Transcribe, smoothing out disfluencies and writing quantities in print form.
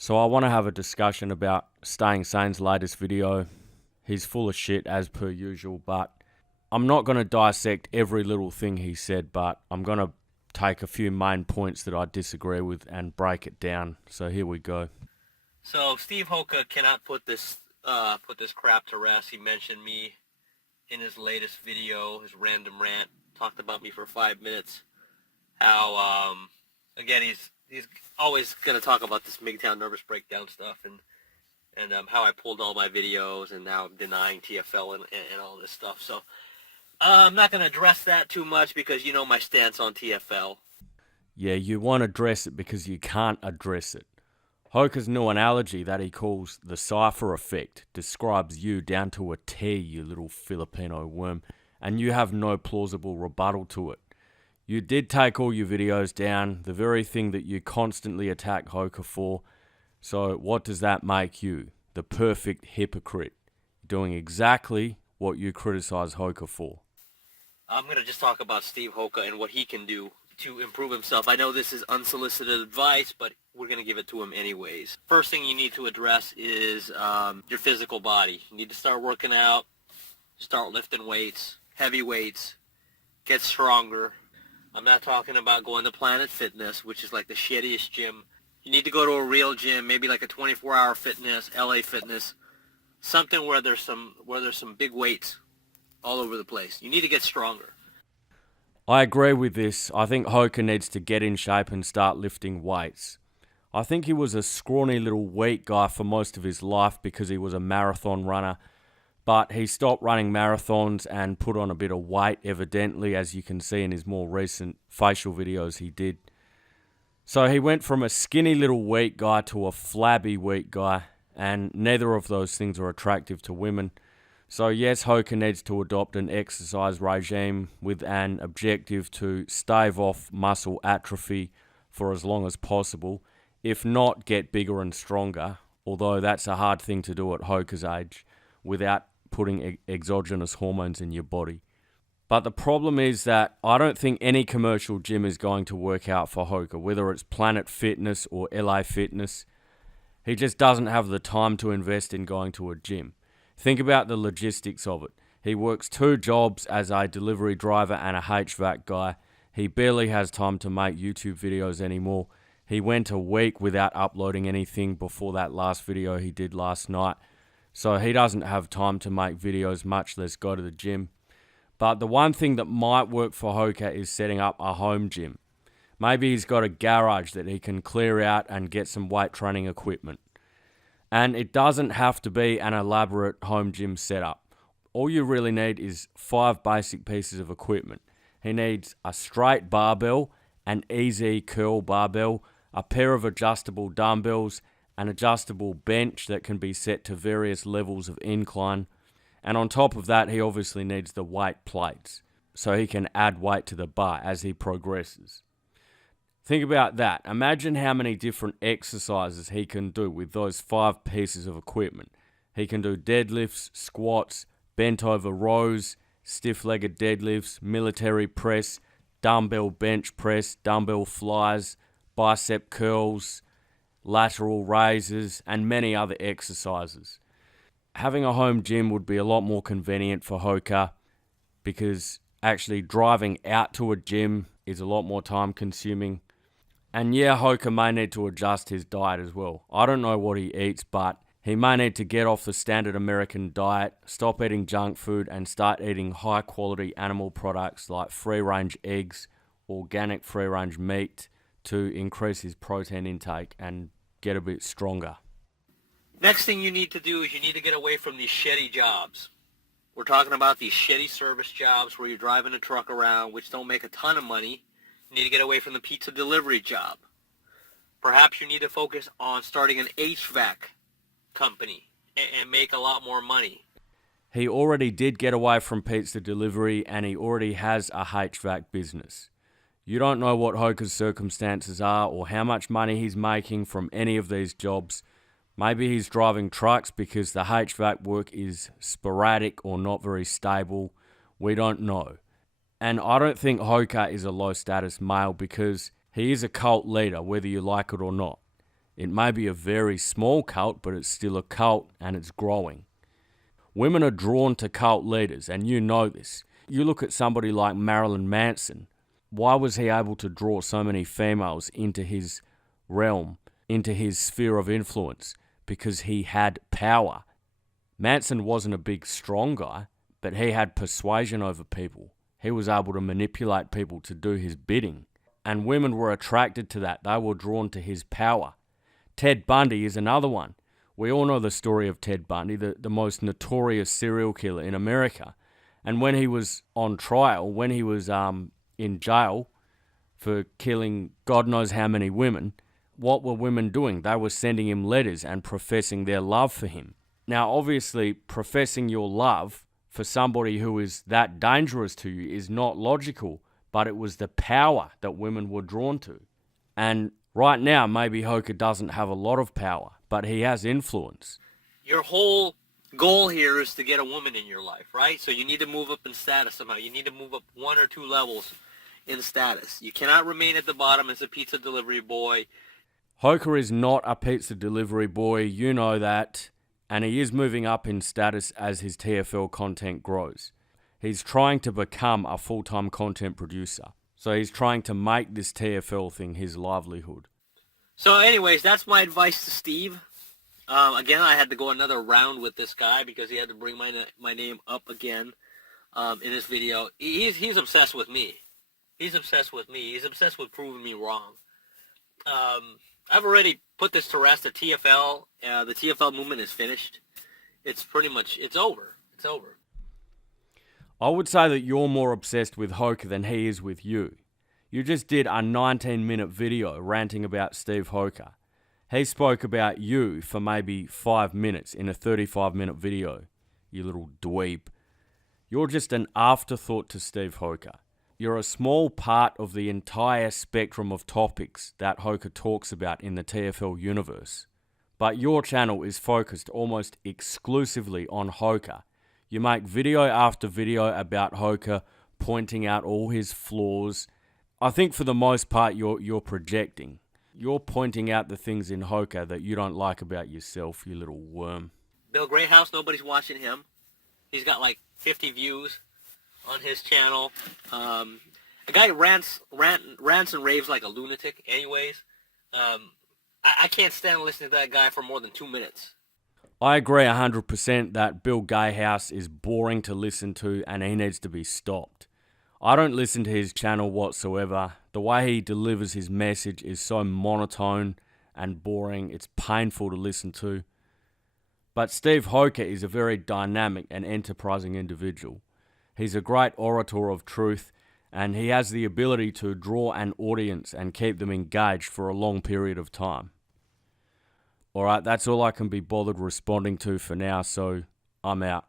So I want to have a discussion about Staying Sane's latest video. He's full of shit as per usual, but I'm not going to dissect every little thing he said, but I'm going to take a few main points that I disagree with and break it down. So here we go. So Steve Hoca cannot put this crap to rest. He mentioned me in his latest video, his random rant, talked about me for 5 minutes. How again he's always gonna talk about this MGTOW nervous breakdown stuff and how I pulled all my videos and now I'm denying TFL and all this stuff. So I'm not gonna address that too much because you know my stance on TFL. Yeah, you won't address it because you can't address it. Hoca's new analogy that he calls the cipher effect describes you down to a T, you little Filipino worm, and you have no plausible rebuttal to it. You did take all your videos down, the very thing that you constantly attack Hoca for. So what does that make you? The perfect hypocrite. Doing exactly what you criticize Hoca for. I'm going to just talk about Steve Hoca and what he can do to improve himself. I know this is unsolicited advice, but we're going to give it to him anyways. First thing you need to address is your physical body. You need to start working out, start lifting weights, heavy weights, get stronger. I'm not talking about going to Planet Fitness, which is like the shittiest gym. You need to go to a real gym, maybe like a 24-hour fitness, LA Fitness, something where there's some big weights all over the place. You need to get stronger. I agree with this. I think Hoca needs to get in shape and start lifting weights. I think he was a scrawny little weak guy for most of his life because he was a marathon runner. But he stopped running marathons and put on a bit of weight, evidently, as you can see in his more recent facial videos he did. So he went from a skinny little weak guy to a flabby weak guy, and neither of those things are attractive to women. So yes, Hoca needs to adopt an exercise regime with an objective to stave off muscle atrophy for as long as possible, if not get bigger and stronger, although that's a hard thing to do at Hoca's age without putting exogenous hormones in your body. But the problem is that I don't think any commercial gym is going to work out for Hoca, whether it's Planet Fitness or LA Fitness. He just doesn't have the time to invest in going to a gym. Think about the logistics of it. He works 2 jobs as a delivery driver and a HVAC guy. He barely has time to make YouTube videos anymore. He went a week without uploading anything before that last video he did last night. So he doesn't have time to make videos, much less go to the gym. But the one thing that might work for Hoca is setting up a home gym. Maybe he's got a garage that he can clear out and get some weight training equipment. And it doesn't have to be an elaborate home gym setup. All you really need is 5 basic pieces of equipment. He needs a straight barbell, an easy curl barbell, a pair of adjustable dumbbells, an adjustable bench that can be set to various levels of incline. And on top of that, he obviously needs the weight plates, so he can add weight to the bar as he progresses. Think about that. Imagine how many different exercises he can do with those 5 pieces of equipment. He can do deadlifts, squats, bent over rows, stiff-legged deadlifts, military press, dumbbell bench press, dumbbell flies, bicep curls, lateral raises, and many other exercises. Having a home gym would be a lot more convenient for Hoca because actually driving out to a gym is a lot more time consuming. And yeah, Hoca may need to adjust his diet as well. I don't know what he eats, but he may need to get off the standard American diet, stop eating junk food, and start eating high quality animal products like free range eggs, organic free range meat to increase his protein intake and get a bit stronger. Next thing you need to do is you need to get away from these shitty jobs. We're talking about these shitty service jobs where you're driving a truck around, which don't make a ton of money. You need to get away from the pizza delivery job. Perhaps you need to focus on starting an HVAC company and make a lot more money. He already did get away from pizza delivery and he already has a HVAC business. You don't know what Hoca's circumstances are or how much money he's making from any of these jobs. Maybe he's driving trucks because the HVAC work is sporadic or not very stable. We don't know. And I don't think Hoca is a low status male because he is a cult leader, whether you like it or not. It may be a very small cult, but it's still a cult and it's growing. Women are drawn to cult leaders, and you know this. You look at somebody like Marilyn Manson. Why was he able to draw so many females into his realm, into his sphere of influence? Because he had power. Manson wasn't a big, strong guy, but he had persuasion over people. He was able to manipulate people to do his bidding. And women were attracted to that. They were drawn to his power. Ted Bundy is another one. We all know the story of Ted Bundy, the most notorious serial killer in America. And when he was on trial, when he was in jail for killing God knows how many women, what were women doing? They were sending him letters and professing their love for him. Now, obviously, professing your love for somebody who is that dangerous to you is not logical, but it was the power that women were drawn to. And right now, maybe Hoca doesn't have a lot of power, but he has influence. Your whole goal here is to get a woman in your life, right? So you need to move up in status somehow. You need to move up 1 or 2 levels in status. You cannot remain at the bottom as a pizza delivery boy. Hoca is not a pizza delivery boy, you know that, and he is moving up in status as his TFL content grows. He's trying to become a full-time content producer. So he's trying to make this TFL thing his livelihood. So anyways, that's my advice to Steve. Again, I had to go another round with this guy because he had to bring my name up again in this video. He's obsessed with me. He's obsessed with me. He's obsessed with proving me wrong. I've already put this to rest. The TFL movement is finished. It's pretty much, it's over. It's over. I would say that you're more obsessed with Hoca than he is with you. You just did a 19-minute video ranting about Steve Hoca. He spoke about you for maybe 5 minutes in a 35-minute video, you little dweeb. You're just an afterthought to Steve Hoca. You're a small part of the entire spectrum of topics that Hoca talks about in the TFL universe. But your channel is focused almost exclusively on Hoca. You make video after video about Hoca, pointing out all his flaws. I think for the most part you're projecting. You're pointing out the things in Hoca that you don't like about yourself, you little worm. Bill Greathouse, nobody's watching him. He's got like 50 views on his channel. A guy rants and raves like a lunatic anyways. I can't stand listening to that guy for more than 2 minutes. I agree 100% that Bill Gatehouse is boring to listen to and he needs to be stopped. I don't listen to his channel whatsoever. The way he delivers his message is so monotone and boring, it's painful to listen to. But Steve Hoca is a very dynamic and enterprising individual. He's a great orator of truth and he has the ability to draw an audience and keep them engaged for a long period of time. Alright, that's all I can be bothered responding to for now, so I'm out.